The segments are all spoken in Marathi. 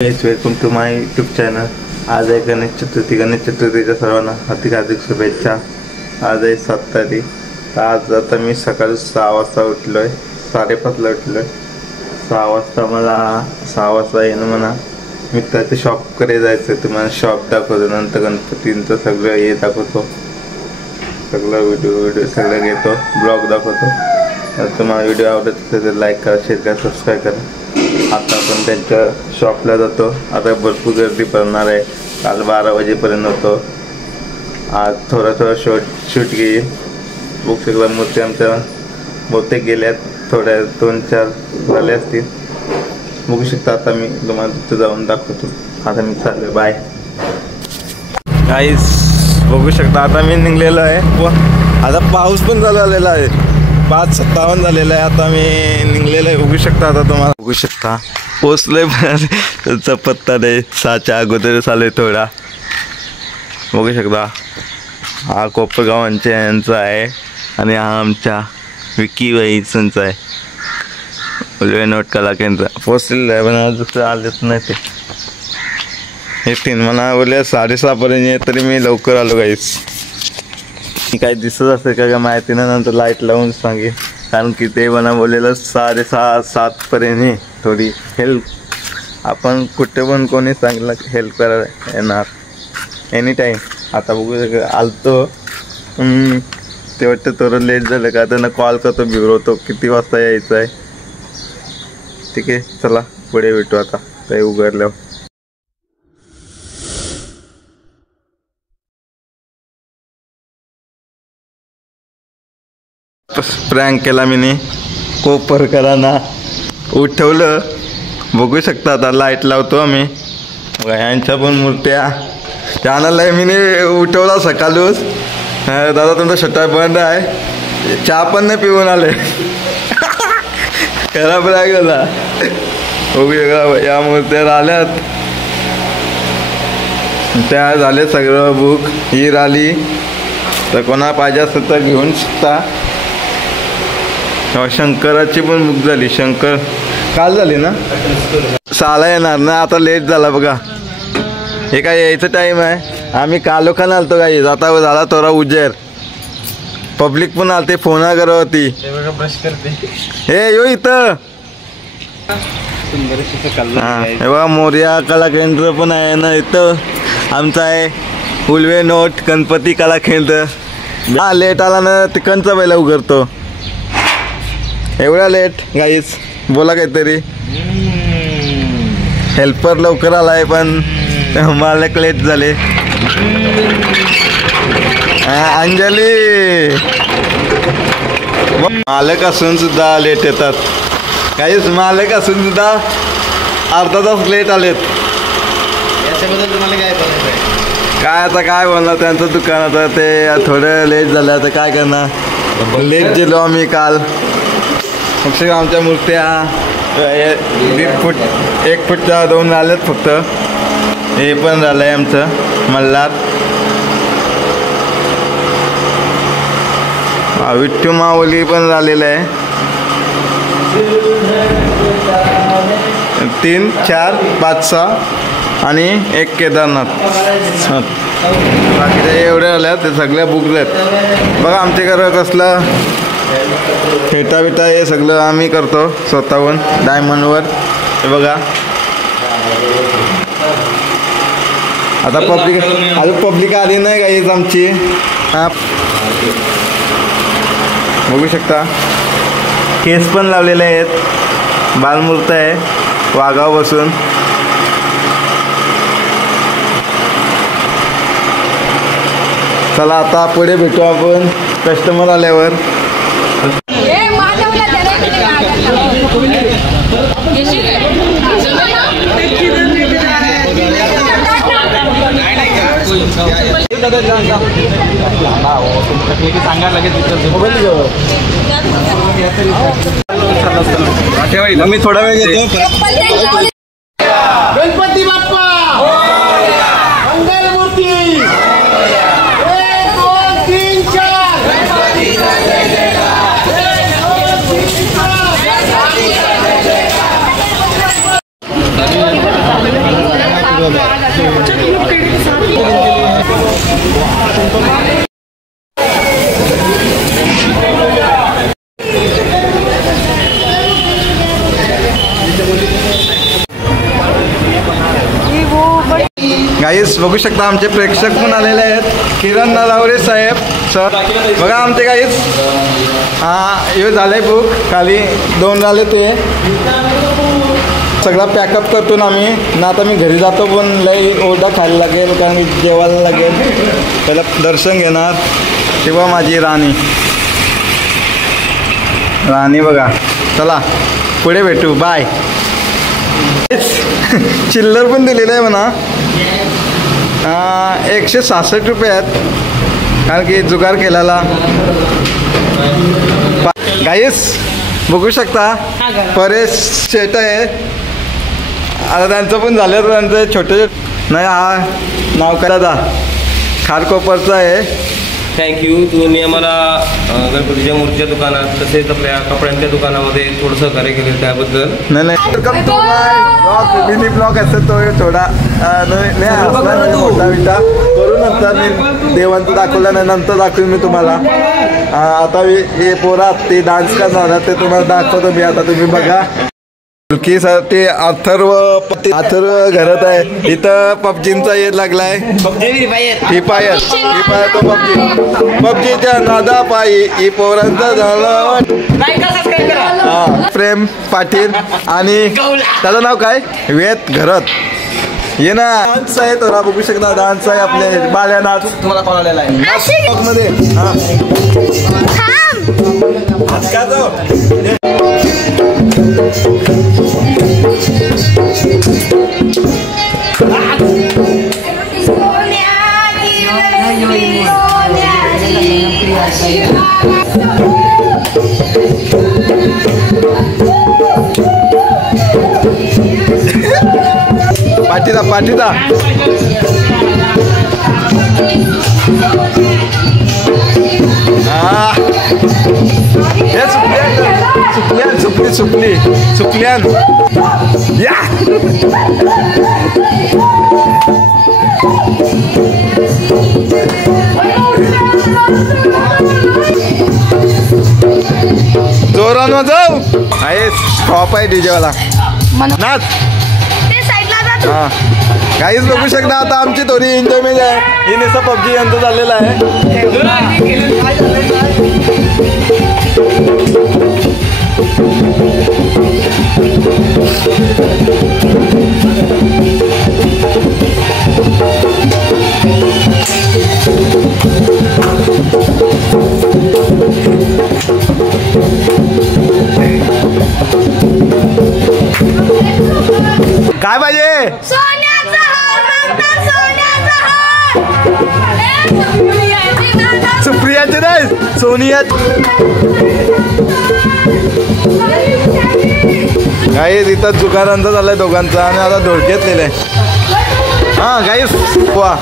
Welcome to my YouTube channel. आज आहे गणेश चतुर्थीच्या सर्वांना हार्दिक शुभेच्छा। आज आहे 7 तारीख। तर आज आता मी सकाळी 6 वाजता उठलोय, 5:30ला उठलोय। 6 वाजता मला 6 वाजता येणं म्हणा मित्राच्या शॉपकडे जायचं। तुम्हाला शॉप दाखवतो, नंतर गणपतींचं सगळं हे दाखवतो, सगळं व्हिडिओ सगळं घेतो, ब्लॉग दाखवतो। तर तुम्हाला व्हिडिओ आवडत असेल तर लाईक करा, शेअर करा, सबस्क्राईब करा। आता आपण त्यांच्या शॉपला जातो। आता भरपूर गर्दी पडणार आहे। काल 12 वाजेपर्यंत होतो, आज थोडा शूट घेईल। बघू शकता मूर्ती आमच्या बहुतेक गेल्यात, थोड्या 2-4 झाले असतील। बघू शकता। आता मी तुम्हाला तिथं जाऊन दाखवतो। आता मी चाललो, बाय गाईस। बघू शकता आता मी निघलेलो आहे। आता पाऊस पण झालेला आहे, 5:57 झालेला आहे। आता मी निघलेलो आहे। बघू शकता, आता तुम्हाला बघू शकता पोचलोय, पण पत्ता नाही। 6च्या अगोदर चालू थोडा। बघू शकता हा कोपरगावांच्या यांचा आहे आणि हा आमच्या विकी वहीचा आहे, उल्वे नोट कला केंद्र। पोचलेलं आहे पण अजून आलेच नाही ते। येतील म्हणा बोलले 6:30 पर्यंत, तरी मी लवकर आलो गाईस। काही दिसत असेल का माहिती नाही, नंतर लाईट लावून सांगेन, कारण की ते म्हणा बोललेलं 6:30-7 पर्यंत थोडी हेल्प। आपण कुठे पण कोणी सांगितलं हेल्प करायला येणार एनी टाईम। आता बघू आलतो, ते वाटतं थोडं लेट झालं का, त्यांना कॉल करतो, बिघडवतो किती वाजता यायचं आहे। ठीक आहे, चला पुढे भेटू आता ते उघडल्यावर। प्रँक केला मी, कोपरकरांना उठवलं। बघू शकता आता लाईट लावतो आम्ही। यांच्या पण मूर्त्या चॅनलला मी उठवला सकाळूच। दादा तुमचा शटर बंद आहे, चहा पण नाही पिऊन आले, खराब लागला। बघू शकता या मूर्त्या आल्यात, त्या झाले सगळं बुक। ही आली तर कोणा पाहिजे असेल तर घेऊन शकता। शंकराची पण बुक झाली, शंकर काल झाली ना, 6ला येणार ना, आता लेट झाला बघा। हे काय यायचं टाईम आहे, आम्ही कालोखान आलतो काही, आता झाला थोडा उजेर। पब्लिक पण आलते, फोन करत होती। हे यो इथं हे बघा मोर्या कला केंद्र पण आहे ना इथं, आमचं आहे उल्वे नोट गणपती कला केंद्र। हा लेट आला ना तिकडचा पहिला उघडतो। एवढा लेट गाईस, बोला काहीतरी। हेल्पर लवकर आलाय पण मालक लेट झाले। अंजली मालक असून सुद्धा लेट येतात गाईस, मालक असून सुद्धा अर्धा तास लेट आलेत। याच्याबद्दल तुम्हाला काय बोलायचं? काय आता काय बोलणार, त्यांचं दुकान आता ते थोडं लेट झालं, आता काय करणार। लेट गेलो आम्ही काल। फक्त आमच्या मूर्त्या 1 फूटच्या 2 झाल्यात फक्त। हे पण झालं आहे आमचं मल्हार। विठ्ठू माऊली पण झालेलं आहे। 3, 4, 5, 6 आणि 1 केदारनाथ। बाकीच्या एवढ्या आल्या ते सगळ्या बुक आहेत बघा। आमच्या घरात कसलं फेटा बिटा हे सगळं आम्ही करतो स्वतःहून डायमंडवर। हे बघा आता पब्लिक आली नाही काहीच आमची। बघू शकता केस पण लावलेले आहेत, बालमूर्त आहे वाघावर बसून। चला आता पुढे भेटू आपण कस्टमर आल्यावर। मी थोडा वेळ घेतो। गणपती बाप्पा मंगलमूर्ती 1, 2, 3, 4 गणपती गाईस बघू शकता आमचे प्रेक्षक पण आलेले आहेत. किरण नलावरे साहेब सर बघा आमचे गाईस. हे झालंय बुक, खाली 2 झाले ते सगळा पॅकअप करतो ना आम्ही ना. आता मी घरी जातो पण लई ओरडा खायला लागेल कारण की जेवायला लागेल. पहिला दर्शन घेणार तेव्हा माझी राणी बघा. चला पुढे भेटू, बाय. चिल्लर पण दिलेलं आहे म्हणा. 166 रुपये आहेत कारण की जुगार केलेला. गाईस बघू शकता परेश शेट आहे. आता त्यांचं पण झालं तर त्यांचं छोटे नाही. हा नाव करा खारकोपरचं आहे. थँक्यू. तुम्ही आम्हाला गणपतीच्या मूर्तीच्या दुकानात तसेच आपल्या कपड्यांच्या दुकानामध्ये थोडं सहकार्य केलं त्याबद्दल. नाही welcome to my blog. Mini blog असतो तो थोडा मोठा विटा करून नंतर मी देवांचं दाखवलं नाही, नंतर दाखवेन मी तुम्हाला. आता हे पोरात ते डान्स करणार ते तुम्हाला दाखवतो मी. आता तुम्ही बघा. साठी अथर्व घरात आहे. इथं पबजींचा येत लागलाय. फ्री फायर तो पबजीच्या नादा पायी ही पोरांचा झाला. प्रेम पाटील आणि त्याचं नाव काय वेद घरत. ये ना डान्स आहे तो बघू शकता. डान्स आहे आपले बाल्या नाच. तुम्हाला कॉल आलेला आहे मध्ये. पाटीदा सुपल्यान या. जोरानं जाऊ आहे. स्टॉप आहे डीजेवाला नाच. हां काहीच बघू शकता. आता आमची थोडी एन्जॉयमेंट आहे. ही नुसतं पबजी यांचं चाललेलं आहे. काय पाहिजे? सुप्रियाचे नाही सोनिया. काही तिथं दुकानांचा झालाय दोघांचा आणि आता धोडक्यात लिहिलंय. हा गाईस वा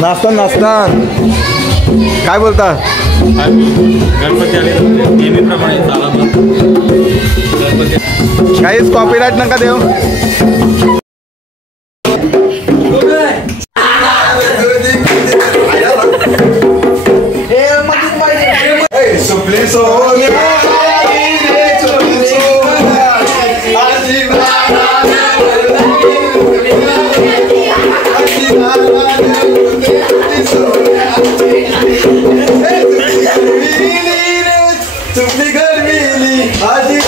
नाचता काय बोलता? गणपती आले नेहमीप्रमाणे काहीच कॉपीराईट नका देऊ. सुपली सोनिया सुपली गर्मीली आजी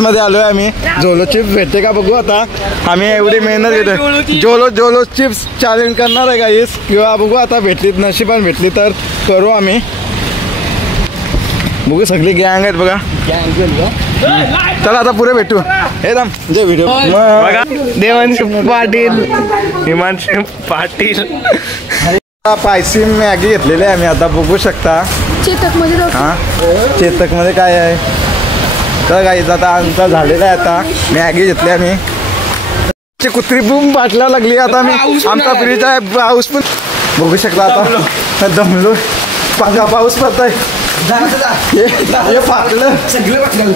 मध्ये आलोय आम्ही. झोलो चिप्स भेटते का बघू आता. आम्ही एवढी मेहनत घेतो. झोलो चिप्स चॅलेंज करणार आहे गाईस, किंवा बघू आता भेटली नशिबान भेटली तर करू आम्ही. बघू सगळी गँग आहेत बघा. चला आता पुढे भेटू. हे थांब जे व्हिडिओ बघा. देवांश पाटील, हिमांशु पाटील. स्पायसी मॅगी घेतलेली आहे आम्ही. आता बघू शकता चेतक मध्ये काय आहे तर गाईज. आता आमचा झालेला आहे. आता मॅगी घेतली आम्ही. कुत्री बूम बाटल्या लागली. आता मी आमचा फ्रीज आहे. पाऊस पण बघू शकता. आता दमलो. पाऊस पडतोय. हे फाटलं सगळं फाटलं.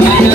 Yeah.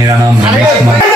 मेरा नाम रमेश कुमार।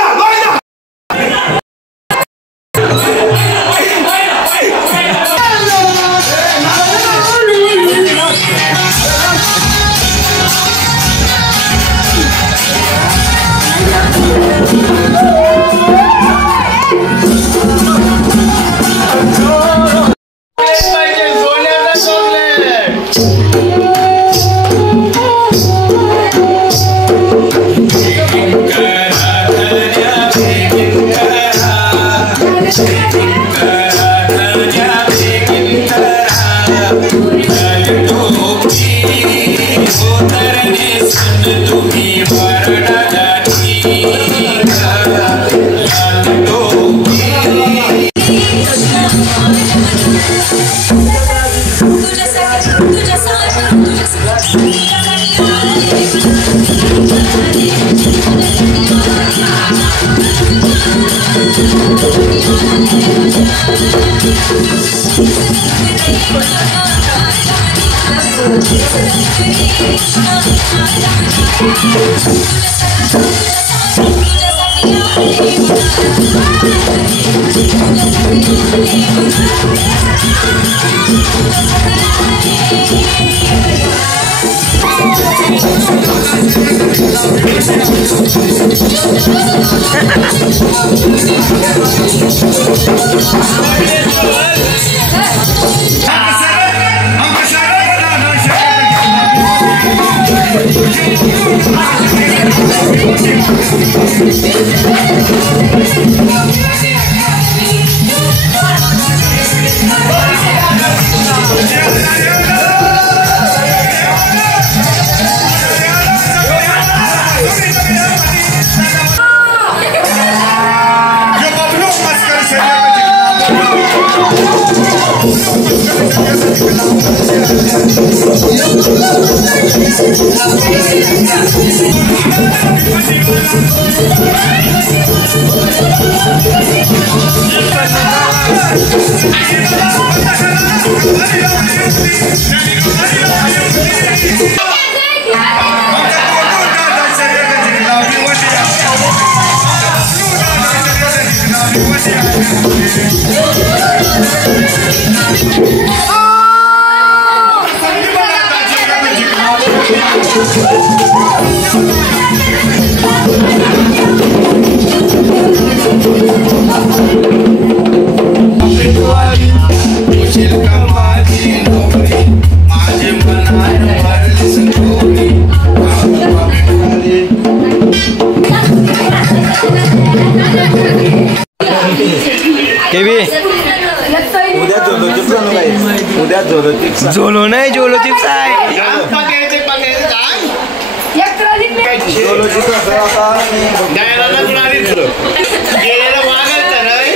उद्या झोलो चिप्स झोलो नाही झोलो चिप्स आहे.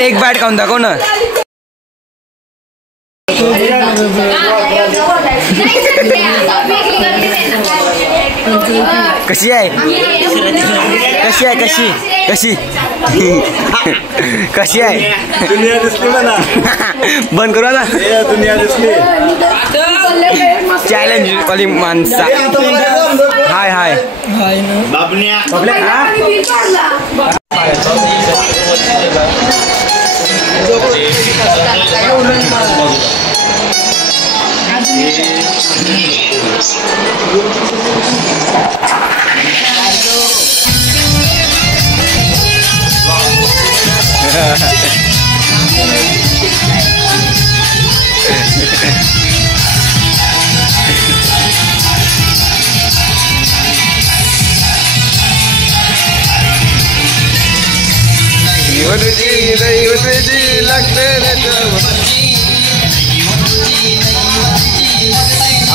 एक बॅट खाऊन दाखव ना. कशी आहे कशी आहे कशी कशी कशी आहे. दुनिया दिसली म्हणा. बंद करू ना. दुनिया दिसली. चॅलेंज वाली माणसा. हाय हाय बाबन्या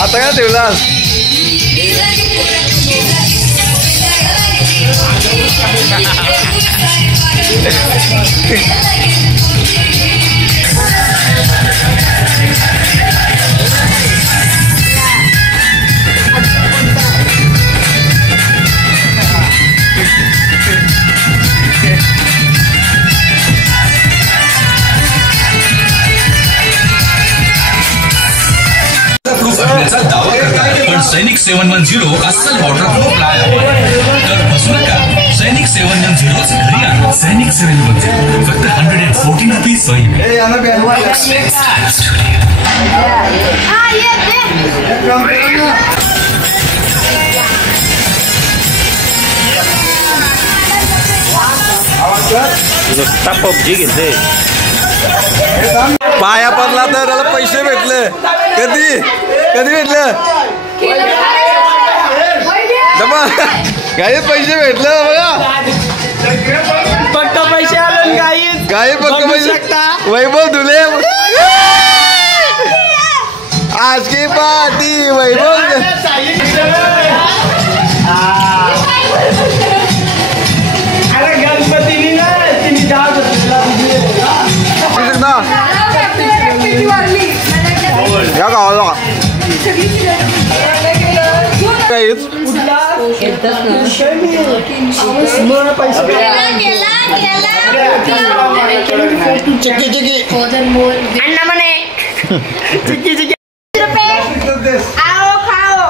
आता काय ठेवलास. दावा करतात पण सैनिक 710 अस्सल वॉटरप्रूफ प्लाय आहे. तर फसू नका. सैनिक 710 घरी आणा. सैनिक 710 फक्त 114 रुपीज. पबजी घेते. पाया पडला तर त्याला पैसे भेटले. कधी कधी भेटले. काही पैसे भेटले बघा. फक्त पैसे आले काही फक्त पैसे. वैभव धुले आज की पार्टी. वैभव या गावाला काहीच चिक्की चिक्की अण्णा म्हणे चिक्की चिक्की आओ खाओ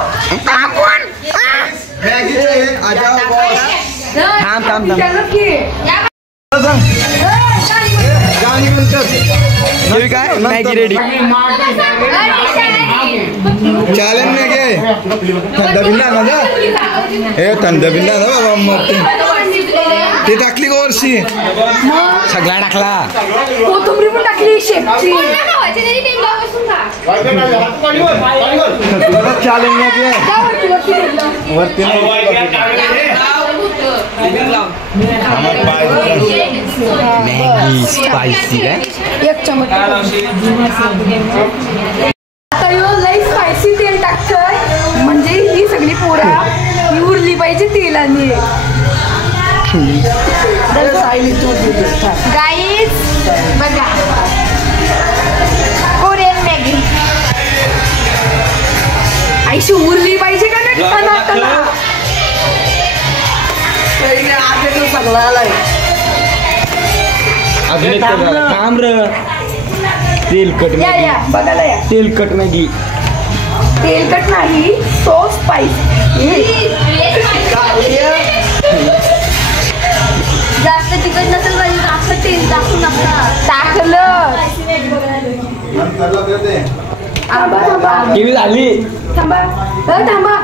थांब थांब काय मॅगी रेडी. चॅलेंज में घे. थंड बिंदा ना हे थंड बिंदा ना बाबा. मग ते टाकली का वर्षी सगळा टाकला. कोथिंबीर पण टाकली. शेपची चॅलेंज में घे. वरती मॅगी स्पायसी काय. एक चमच. आता लई स्पायसी तेल टाकतोय म्हणजे ही सगळी पोरा ही उरली पाहिजे तेलाने. गाईस बघा अजून एक थांब र तेलकट या या बघायला या. तेलकट मॅगी तेलकट नाही सो स्पाइसी. जास्त तिखट नसेल पाहिजे जास्त तेल टाकू नका. टाकलं. आंबा थांबा केवी झाली. थांबा थांबा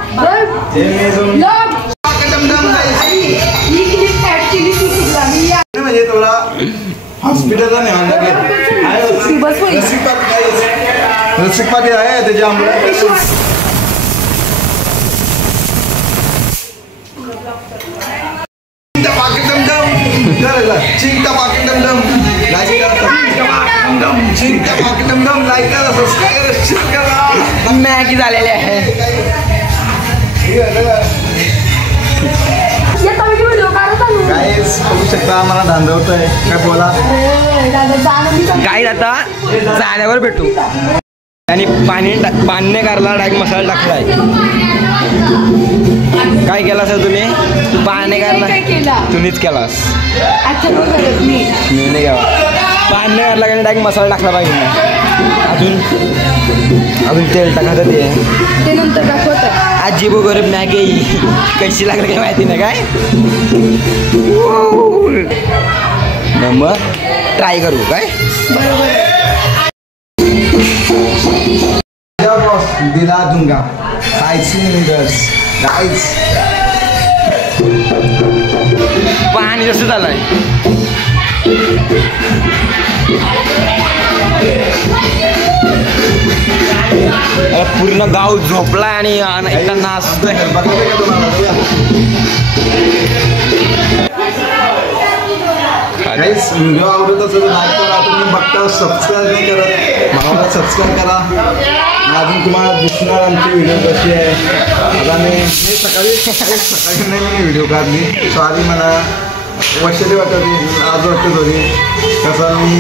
ही क्लिप ऍक्च्युली सुचला मी या म्हणजे थोडा हॉस्पिटलला न्यावं लागेल. बस होईल. रसिक पाकिट आहे त्याच्या आंबोळ्या. चिंता पाकिट दमदम लाईक करा सबस्क्राईब करा. मॅगी झालेले आहे. या कमेंट व्हिडिओ काढत आलो. गाईस बघू शकता मला धांदवत आहे. काय बोला गाईड आता झाल्यावर भेटू. आणि पाणी नाही करला डायरेक्ट मसाला टाकलाय. काय केला सर तुम्ही? पाणी काय करला केला? तुम्हीच केलास. अच्छा तू करत मी मी नाही केला. पाणी नाही करला की डायरेक्ट मसाला टाकला पाहिजे. अजून तेल टाकायचं ते नंतर दाखवत. आजी वगैरे मॅगी कशी लागली काही माहिती नाही काय. मग ट्राय करू काय. दिला दूंगा स्पाइसी नूडल्स गाइस. पाणी कसं झालंय. पूर्ण गाव झोपला आणि एकदा नाचतोय. गाइस व्हिडिओ आवडत असेल लाईक करा. तुम्ही बघता सबस्क्राईब नाही करत भावाला सबस्क्राईब करा. अजून तुम्हाला दिसणार आमची व्हिडिओ कशी आहे. आता मी सकाळी नाही मी व्हिडिओ काढली. सॉरी मला वैशाली वाटत आज वाटत होती. कसं मी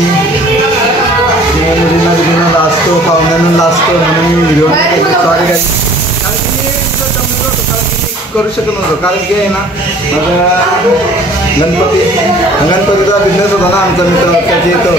मुलींना लाजतो पाहुण्यांना लाजतो म्हणून मी व्हिडिओ सॉरी काय करू शकत नव्हतो. कारण की आहे ना माझा गणपतीचा बिझनेस होता ना आमचा मित्र त्याचे येत होतं.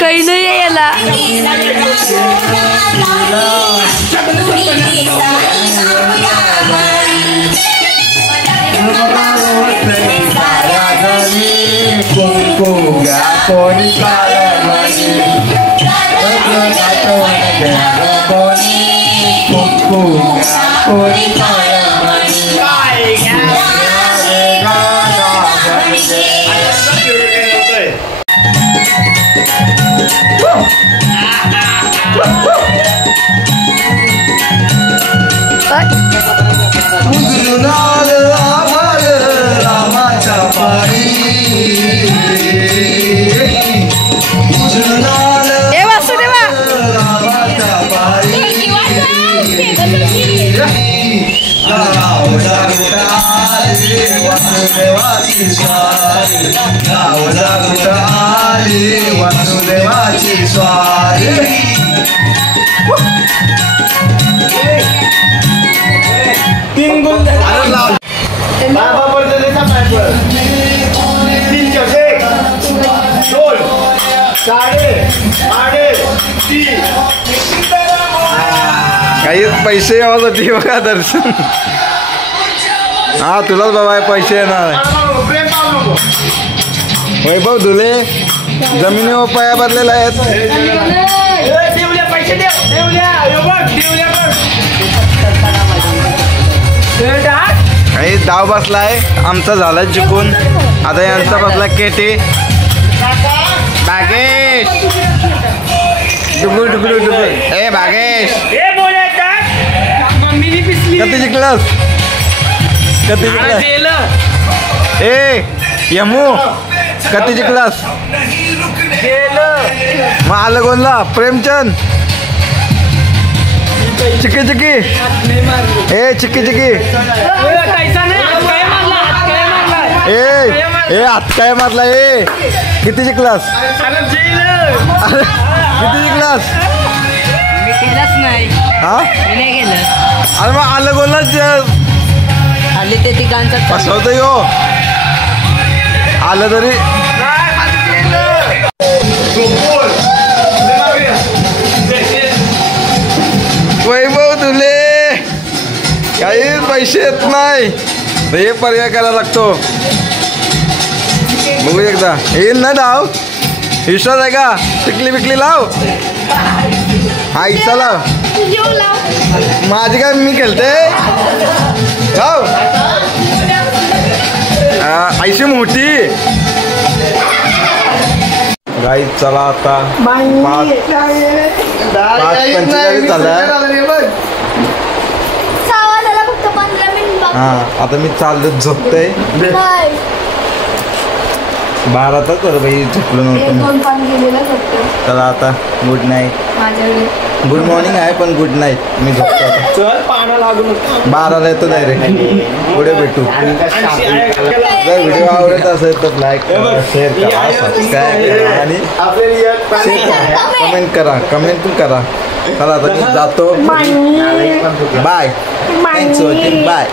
काही नाही आहे याला. Kukuga poni palamani, kukuga poni palamani. वासुदेवाची स्वारी तीन गुण बाबा पडलेला पायपर तीन कसे दोन साडे आडे तीन काही पैसे यावासाठी बघा दर्शन हा तुलाच बाबा पैसे येणार वैभव धुले जमिनीवर पाया बदलेला आहेत काही डाव बसलाय आमचा झाला जिंकून आता यांचा बसला केटे भागेश डुगुर डुगुर डुगुर ए भागेश कधी जिंकलास कधी जिंकलास ए यमू कधी जिंकलास मग आलं कोणला प्रेमचंद चिकी चिकी ए चिकी चिकी ए हात काय मारला ए किती जिंकलास किती जिंकलास हा अरे मग आलं कोणलाच ते ठिकाणचं फसवतं यो आलं तरी वैभव तुले काही पैसे येत नाही हे पर्याय करायला लागतो बघू एकदा येईल ना डाव विश्वास आहे का टिकली बिकली लाव हा इच्छा लाव माझी काय मी खेळते लाव ऐशी मोठी गाई चला आता 5:45 झालाय फक्त 15 मिनिट हा आता मी चालत झोपतोय 12 तास झालं बाई झोपलो नव्हतं चला आता गुड नाईट गुड मॉर्निंग आहे पण गुड नाईट मी झोपतो आता चल पाना लागून 12ला येतो डायरेक्ट पुढे भेटू जर व्हिडिओ आवडत असेल तर लाईक करा शेअर करा सबस्क्राईब करा आणि कमेंट करा कमेंट पण करा चला आता मी जातो bye thanks for watching bye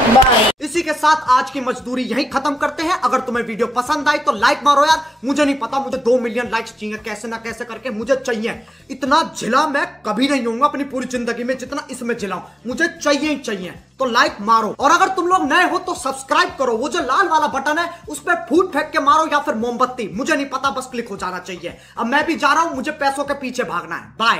इसी के साथ आज की मजदूरी यहीं खत्म करते हैं। अगर तुम्हें वीडियो पसंद आई तो लाइक मारो यार, मुझे नहीं पता, मुझे 2 मिलियन लाइक्स चाहिए, कैसे ना कैसे करके मुझे चाहिए। इतना झिला मैं कभी नहीं होऊंगा अपनी पूरी जिंदगी में जितना इसमें झिलाऊं, मुझे चाहिए ही चाहिए। तो लाइक मारो और अगर तुम लोग नए हो तो सब्सक्राइब करो, वो जो लाल वाला बटन है उस पर फूट फेंक के मारो या फिर मोमबत्ती, मुझे नहीं पता, बस क्लिक हो जाना चाहिए। अब मैं भी जा रहा हूं, मुझे पैसों के पीछे भागना है। बाय।